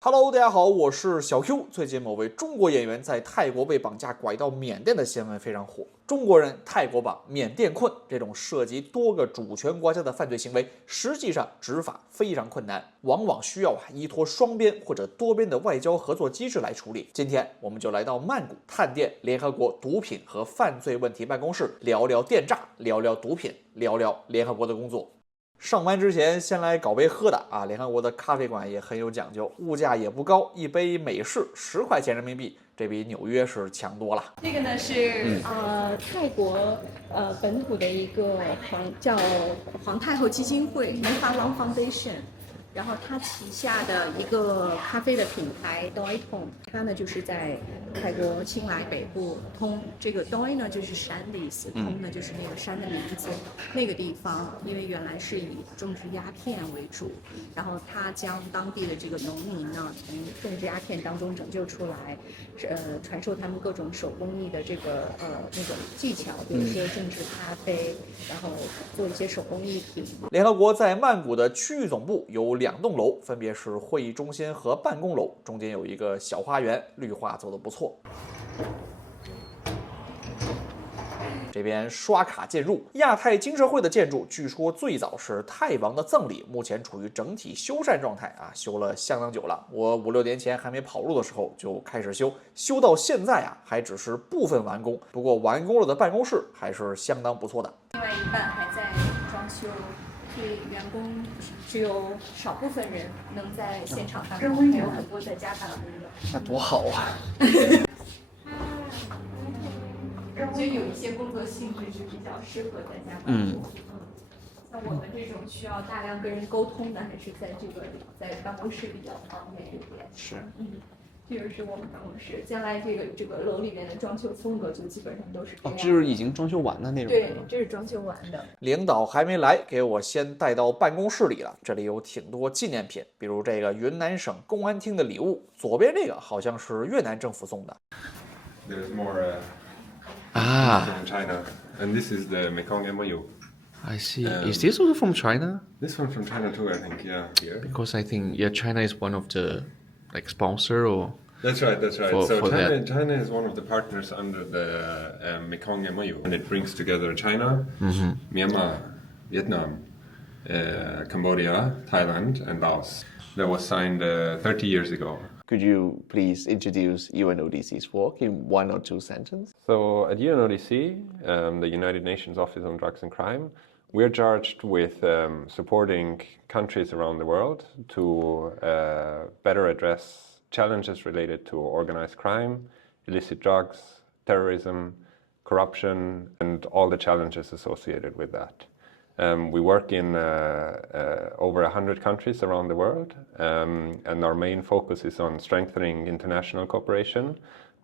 Hello，大家好，我是小 Q。最近某位中国演员在泰国被绑架拐到缅甸的新闻非常火。中国人泰国绑，缅甸困，这种涉及多个主权国家的犯罪行为，实际上执法非常困难，往往需要依托双边或者多边的外交合作机制来处理。今天我们就来到曼谷，探店联合国毒品和犯罪问题办公室，聊聊电诈，聊聊毒品，聊聊联合国的工作。上班之前先来搞杯喝的啊！联合国的咖啡馆也很有讲究，物价也不高，一杯美式10块钱人民币，这比纽约是强多了。这个呢是泰国本土的一个叫皇太后基金会 （Nepal Foundation）。然后它旗下的一个咖啡的品牌 Doi Thom， 它呢就是在泰国清莱北部通，这个 Doi 呢就是山的意思，通呢就是那个山的名字。那个地方因为原来是以种植鸦片为主，然后它将当地的这个农民呢从种植鸦片当中拯救出来，传授他们各种手工艺的这个那种技巧，比如说种植咖啡，然后做一些手工艺品。联合国在曼谷的区域总部有2栋楼，分别是会议中心和办公楼，中间有一个小花园，绿化做得不错。这边刷卡进入亚太经社会的建筑，据说最早是泰王的赠礼，目前处于整体修缮状态啊，修了相当久了。我5、6年前还没跑路的时候就开始修，修到现在啊，还只是部分完工。不过完工了的办公室还是相当不错的。另外一半还在装修，所以员工只有少部分人能在现场办公，还有很多在家办公的。那多好啊！就有一些工作性质是比较适合在家办公。像我们这种需要大量跟人沟通的，还是在办公室比较方便一点。是，这就是我们办公室。将来这个楼里面的装修风格就基本上都是这样。这是已经装修完的那种。对，这是装修完的。领导还没来，给我先带到办公室里了。这里有挺多纪念品，比如这个云南省公安厅的礼物，左边这个好像是越南政府送的。There's more from China, and this is the Mekong MOU. I see. Is this also from China? This one from China too, I think. Yeah, here. Because I think China is one of the sponsor or. That's right. For China is one of the partners under the Mekong MOU, and it brings together China, Myanmar, Vietnam, Cambodia, Thailand, and Laos. That was signed 30 years ago. Could you please introduce UNODC's work in 1 or 2 sentences? So at UNODC, the United Nations Office on Drugs and Crime, we're charged with supporting countries around the world to better address challenges related to organized crime, illicit drugs, terrorism, corruption, and all the challenges associated with that. We work in over 100 countries around the world, and our main focus is on strengthening international cooperation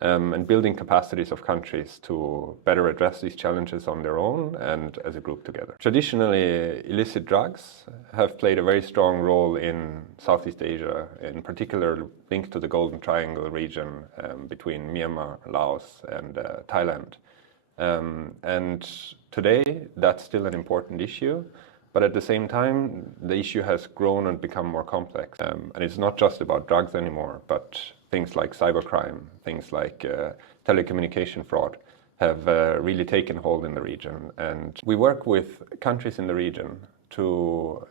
and building capacities of countries to better address these challenges on their own and as a group together. Traditionally, illicit drugs have played a very strong role in Southeast Asia, in particular linked to the Golden Triangle region between Myanmar, Laos, and Thailand. And today, that's still an important issue, but at the same time, the issue has grown and become more complex. And it's not just about drugs anymore, but things like cybercrime, things like telecommunication fraud have really taken hold in the region. And we work with countries in the region to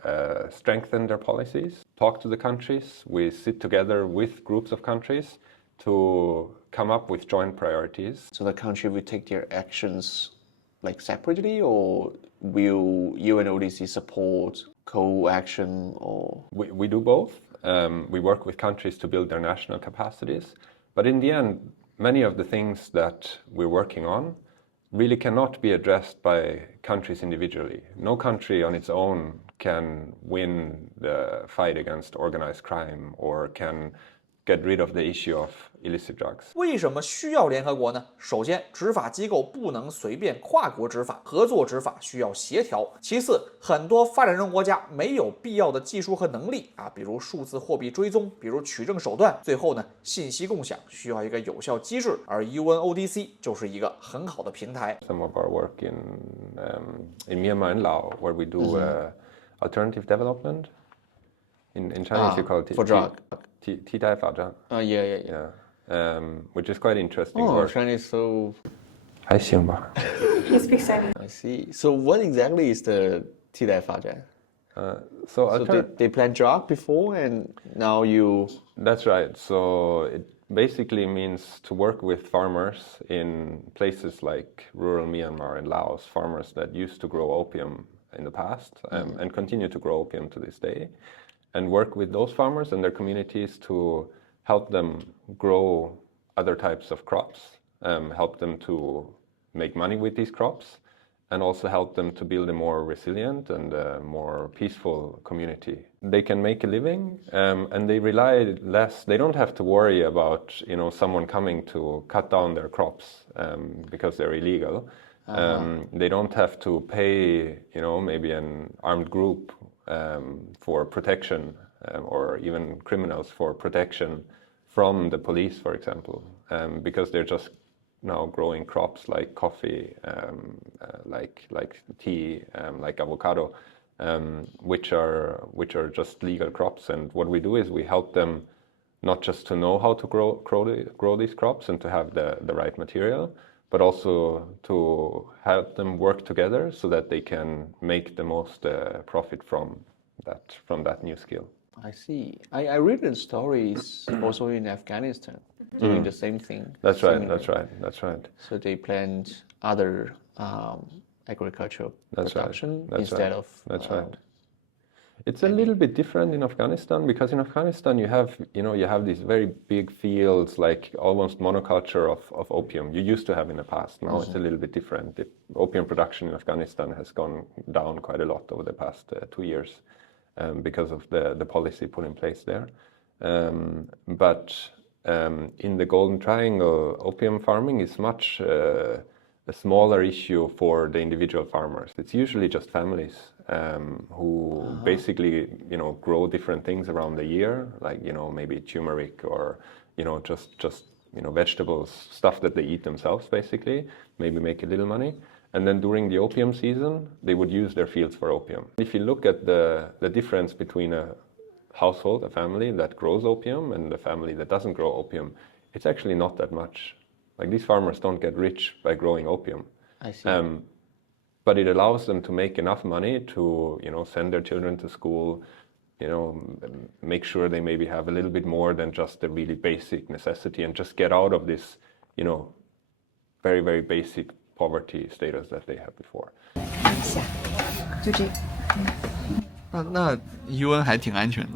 strengthen their policies, talk to the countries. We sit together with groups of countries to come up with joint priorities. So the country will take their actions like separately, or will UNODC support co-action or? We do both. We work with countries to build their national capacities, but in the end, many of the things that we're working on really cannot be addressed by countries individually. No country on its own can win the fight against organized crime or can get rid of the issue of illicit drugs. 为什么需要联合国呢？首先，执法机构不能随便跨国执法，合作执法需要协调。其次，很多发展中国家没有必要的技术和能力啊，比如数字货币追踪，比如取证手段。最后呢，信息共享需要一个有效机制，而 UNODC 就是一个很好的平台。Some of our work in Myanmar and Laos, where we do alternative development. In Chinese, you call it for drug. 替代发展 Yeah. which is quite interesting Oh, work. Chinese so. 还行吧 He speaks Chinese. I see. So what exactly is the 替代发展? So So they plant drug before and now you. That's right. So it basically means to work with farmers in places like rural Myanmar and Laos, farmers that used to grow opium in the past and continue to grow opium to this day, and work with those farmers and their communities to help them grow other types of crops, help them to make money with these crops, and also help them to build a more resilient and more peaceful community. They can make a living, and they rely less. They don't have to worry about someone coming to cut down their crops because they're illegal. They don't have to pay, maybe an armed group for protection, or even criminals for protection from the police, for example, because they're just now growing crops like coffee, like tea, like avocado, which are just legal crops. And what we do is we help them not just to know how to grow these crops and to have the right material, but also to help them work together so that they can make the most profit from that new skill. I see. I read the stories also in Afghanistan doing the same thing. That's right. similar. That's right. So they plant other agricultural production instead of. That's right. It's a little bit different in Afghanistan because in Afghanistan you have these very big fields, like almost monoculture of opium you used to have in the past. Now it's a little bit different. The opium production in Afghanistan has gone down quite a lot over the past 2 years because of the policy put in place there. But in the Golden Triangle, opium farming is much a smaller issue for the individual farmers. It's usually just families who basically grow different things around the year, like maybe turmeric or just vegetables, stuff that they eat themselves basically, maybe make a little money. And then during the opium season, they would use their fields for opium. If you look at the difference between a household, a family that grows opium and a family that doesn't grow opium, it's actually not that much. Like these farmers don't get rich by growing opium. I see. But it allows them to make enough money to send their children to school, make sure they maybe have a little bit more than just the really basic necessity and just get out of this very, very basic poverty status that they had before. 看一下，就这个。那UN 还挺安全的。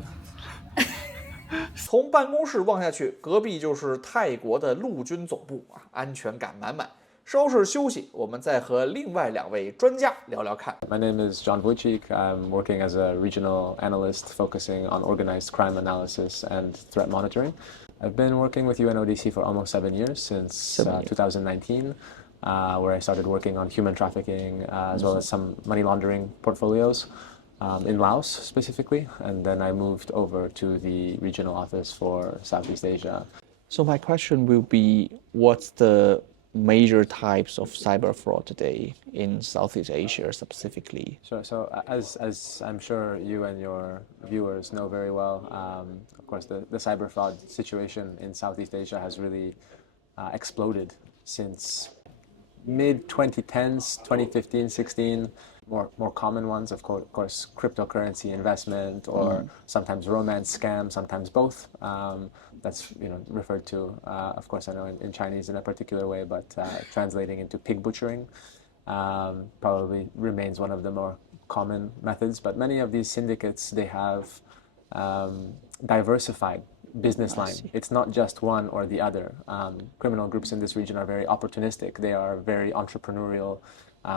从办公室望下去，隔壁就是泰国的陆军总部啊，安全感满满。稍事休息，我们再和另外2位专家聊聊看。My name is John Wojcik. I'm working as a regional analyst focusing on organized crime analysis and threat monitoring. I've been working with UNODC for almost 7 years, since 2019, where I started working on human trafficking as well as some money laundering portfolios in Laos specifically, and then I moved over to the regional office for Southeast Asia. So my question will be, what's the major types of cyber fraud today in Southeast Asia specifically? Sure. So as I'm sure you and your viewers know very well, of course the cyber fraud situation in Southeast Asia has really exploded since mid-2010s, 2015, 16. More common ones, of course, cryptocurrency investment, or sometimes romance scams, sometimes both. That's referred to, of course, I know in Chinese in a particular way, but translating into pig butchering probably remains one of the more common methods. But many of these syndicates, they have diversified business line. It's not just one or the other. Criminal groups in this region are very opportunistic. They are very entrepreneurial.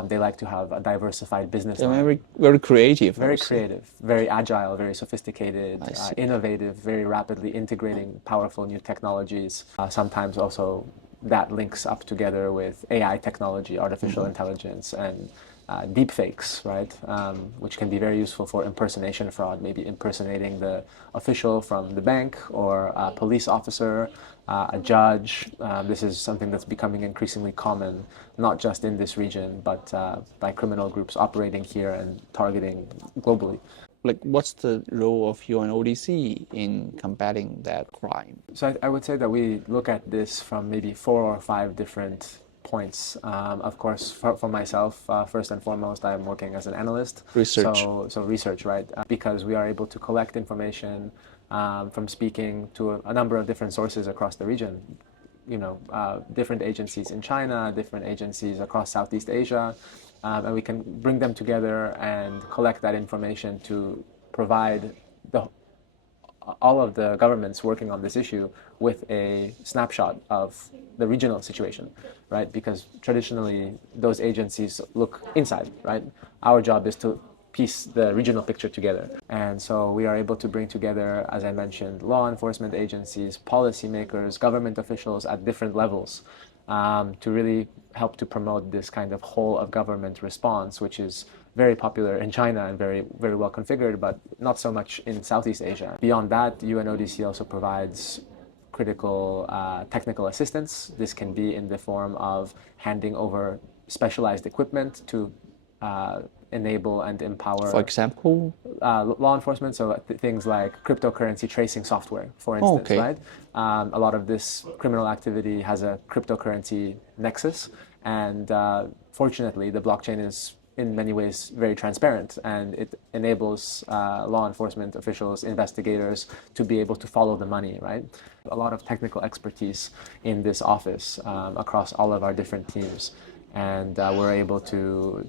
They like to have a diversified business line. Very, very creative. Very creative, very agile, very sophisticated, innovative, very rapidly integrating powerful new technologies. Sometimes also that links up together with AI technology, artificial intelligence, and deepfakes, right? Which can be very useful for impersonation fraud, maybe impersonating the official from the bank or a police officer, a judge. This is something that's becoming increasingly common, not just in this region, but by criminal groups operating here and targeting globally. like what's the role of UNODC in combating that crime? So I would say that we look at this from maybe 4 or 5 different points. Of course, for myself, first and foremost, I'm working as an analyst. Research. So research, right? Because we are able to collect information from speaking to a number of different sources across the region. Different agencies in China, different agencies across Southeast Asia, and we can bring them together and collect that information to provide all of the governments working on this issue with a snapshot of the regional situation, right? Because traditionally those agencies look inside, right? Our job is to piece the regional picture together. And so we are able to bring together, as I mentioned, law enforcement agencies, policymakers, government officials at different levels to really help to promote this kind of whole of government response, which is very popular in China and very, very well configured, but not so much in Southeast Asia. Beyond that, UNODC also provides critical technical assistance. This can be in the form of handing over specialized equipment to enable and empower, For example, law enforcement. So things like cryptocurrency tracing software, for instance, okay. right? A lot of this criminal activity has a cryptocurrency nexus, and fortunately, the blockchain is in many ways very transparent, and it enables law enforcement officials, investigators to be able to follow the money, right? A lot of technical expertise in this office across all of our different teams. And we're able to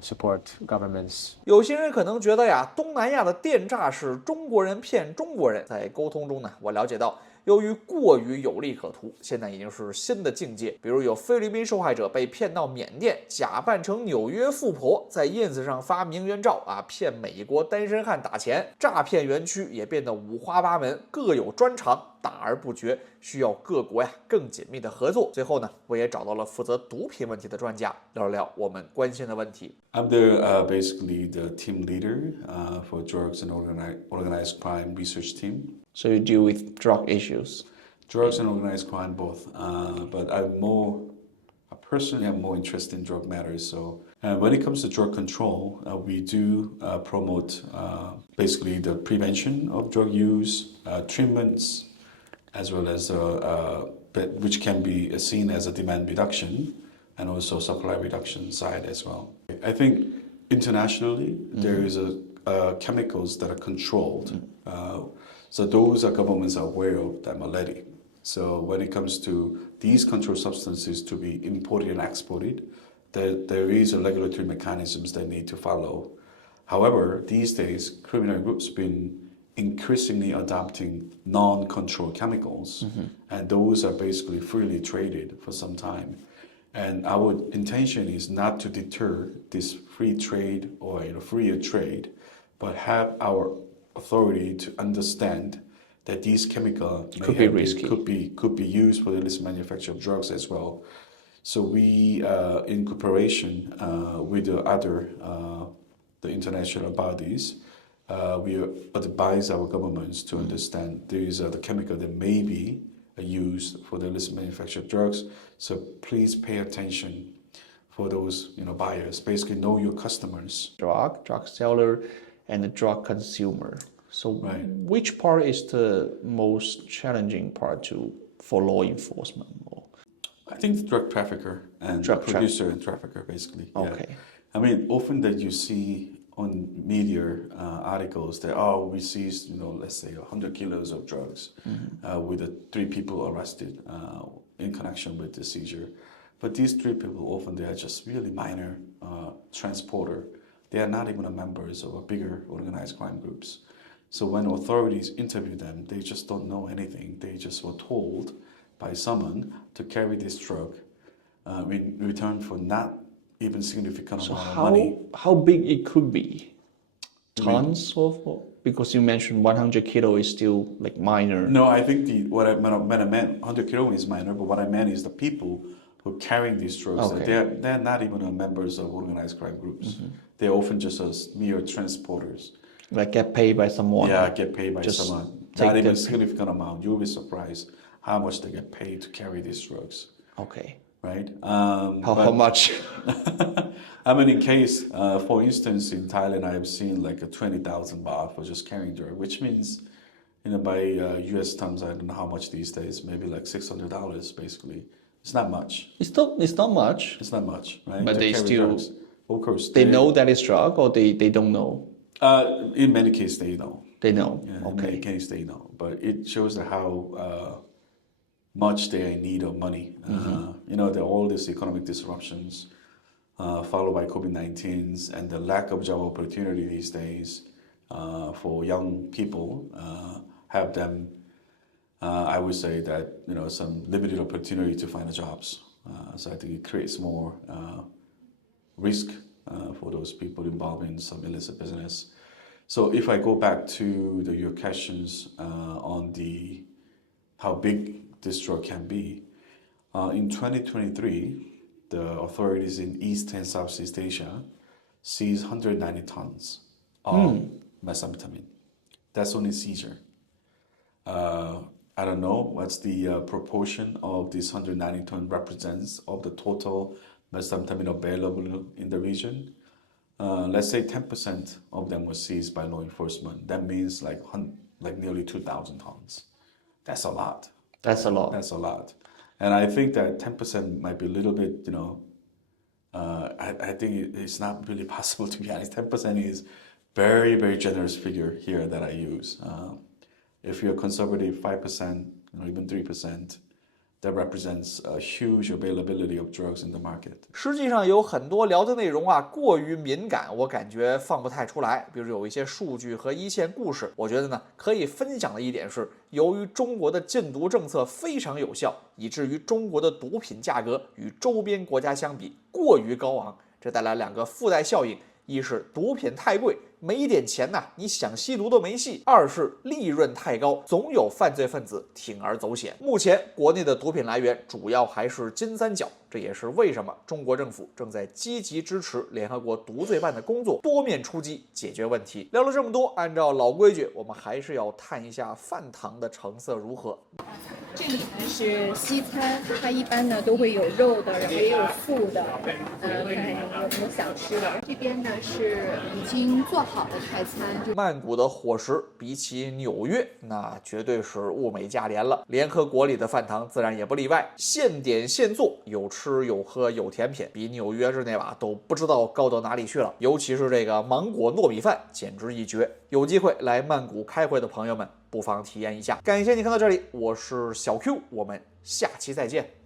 support governments. 有些人可能觉得呀，东南亚的电诈是中国人骗中国人。在沟通中呢，我了解到，由于过于有利可图，现在已经是新的境界。比如有菲律宾受害者被骗到缅甸，假扮成纽约富婆，在 ins 上发名媛照骗美国单身汉打钱。诈骗园区也变得五花八门，各有专长，打而不绝，需要各国更紧密的合作。最后呢，我也找到了负责毒品问题的专家，聊聊我们关心的问题。I'm the basically the team leader for drugs and organized crime research team. So you deal with drug issues. Drugs and organized crime both, but I personally have more interest in drug matters. So when it comes to drug control, we do promote basically the prevention of drug use, treatments, as well as which can be seen as a demand reduction and also supply reduction side as well. I think internationally there is chemicals that are controlled. So those are governments are aware of them already. So when it comes to these controlled substances to be imported and exported, there is a regulatory mechanisms that need to follow. However, these days, criminal groups have been increasingly adopting non-controlled chemicals, and those are basically freely traded for some time. And our intention is not to deter this free trade or freer trade, but have our authority to understand that these chemicals could be risky, could be used for the illicit manufacture of drugs as well. So we, in cooperation with the other the international bodies, we advise our governments to understand these are the chemicals that may be used for the illicit manufacture of drugs. So please pay attention for those buyers. Basically, know your customers. Drug seller, and the drug consumer. So which part is the most challenging part for law enforcement? I think the drug trafficker and producer and trafficker, basically. Okay. Yeah. I mean, often that you see on media articles that we seized, let's say 100 kilos of drugs with 3 people arrested in connection with the seizure. But these 3 people often they are just really minor transporter. They are not even members of a bigger organized crime groups. So when authorities interview them, they just don't know anything. They just were told by someone to carry this drug in return for not even significant amount of money. How big it could be? Tons of? Because you mentioned 100 kilo is still like minor. No, I think what I meant 100 kilo is minor, but what I meant is the people who are carrying these drugs. Okay. They're not even members of organized crime groups. They're often just mere transporters. Like get paid by someone. Yeah, get paid by Just someone. Not even a significant amount. You'll be surprised how much they get paid to carry these drugs. Okay. right? How much? I mean, in case, for instance, in Thailand, I have seen like a 20,000 baht for just carrying drug, which means, by US terms, I don't know how much these days, maybe like $600 basically. It's not much. It's not much. It's not much, right? But To they carry still, drugs. Of course. they know that it's drug, or they don't know. In many cases, they know. They know. Yeah, in Okay. many cases, they know. But it shows how much they are in need of money. There are all these economic disruptions, followed by COVID-19s, and the lack of job opportunity these days for young people have them, I would say that, some limited opportunity to find jobs. So I think it creates more risk for those people involved in some illicit business. So if I go back to your questions on how big this drug can be, in 2023, the authorities in East and Southeast Asia seized 190 tons of methamphetamine. That's only seizure. I don't know what's the proportion of this 190 ton represents of the total methamphetamine available in the region. Let's say 10% of them were seized by law enforcement. That means like nearly 2,000 tons. That's a lot. That's a lot. That's a lot. And I think that 10% might be a little bit, I think it's not really possible, to be honest. 10% is very, very generous figure here that I use. If you're conservative, 5%, even 3%, that represents a huge availability of drugs in the market. 实际上有很多聊的内容啊，过于敏感，我感觉放不太出来。比如有一些数据和一线故事，我觉得呢可以分享的一点是，由于中国的禁毒政策非常有效，以至于中国的毒品价格与周边国家相比过于高昂，这带来两个附带效应：一是毒品太贵，没一点钱呐，你想吸毒都没戏；二是利润太高，总有犯罪分子铤而走险。目前国内的毒品来源主要还是金三角，这也是为什么中国政府正在积极支持联合国毒罪办的工作，多面出击解决问题。聊了这么多，按照老规矩，我们还是要探一下饭堂的成色如何。这里呢是西餐，它一般呢都会有肉的，然后也有素的，看有没有想吃的。这边呢是已经做好的泰餐。曼谷的伙食比起纽约，那绝对是物美价廉了。联合国里的饭堂自然也不例外，现点现做，有吃有喝有甜品，比纽约日内瓦都不知道高到哪里去了。尤其是这个芒果糯米饭，简直一绝。有机会来曼谷开会的朋友们，不妨体验一下。感谢你看到这里，我是小 Q，我们下期再见。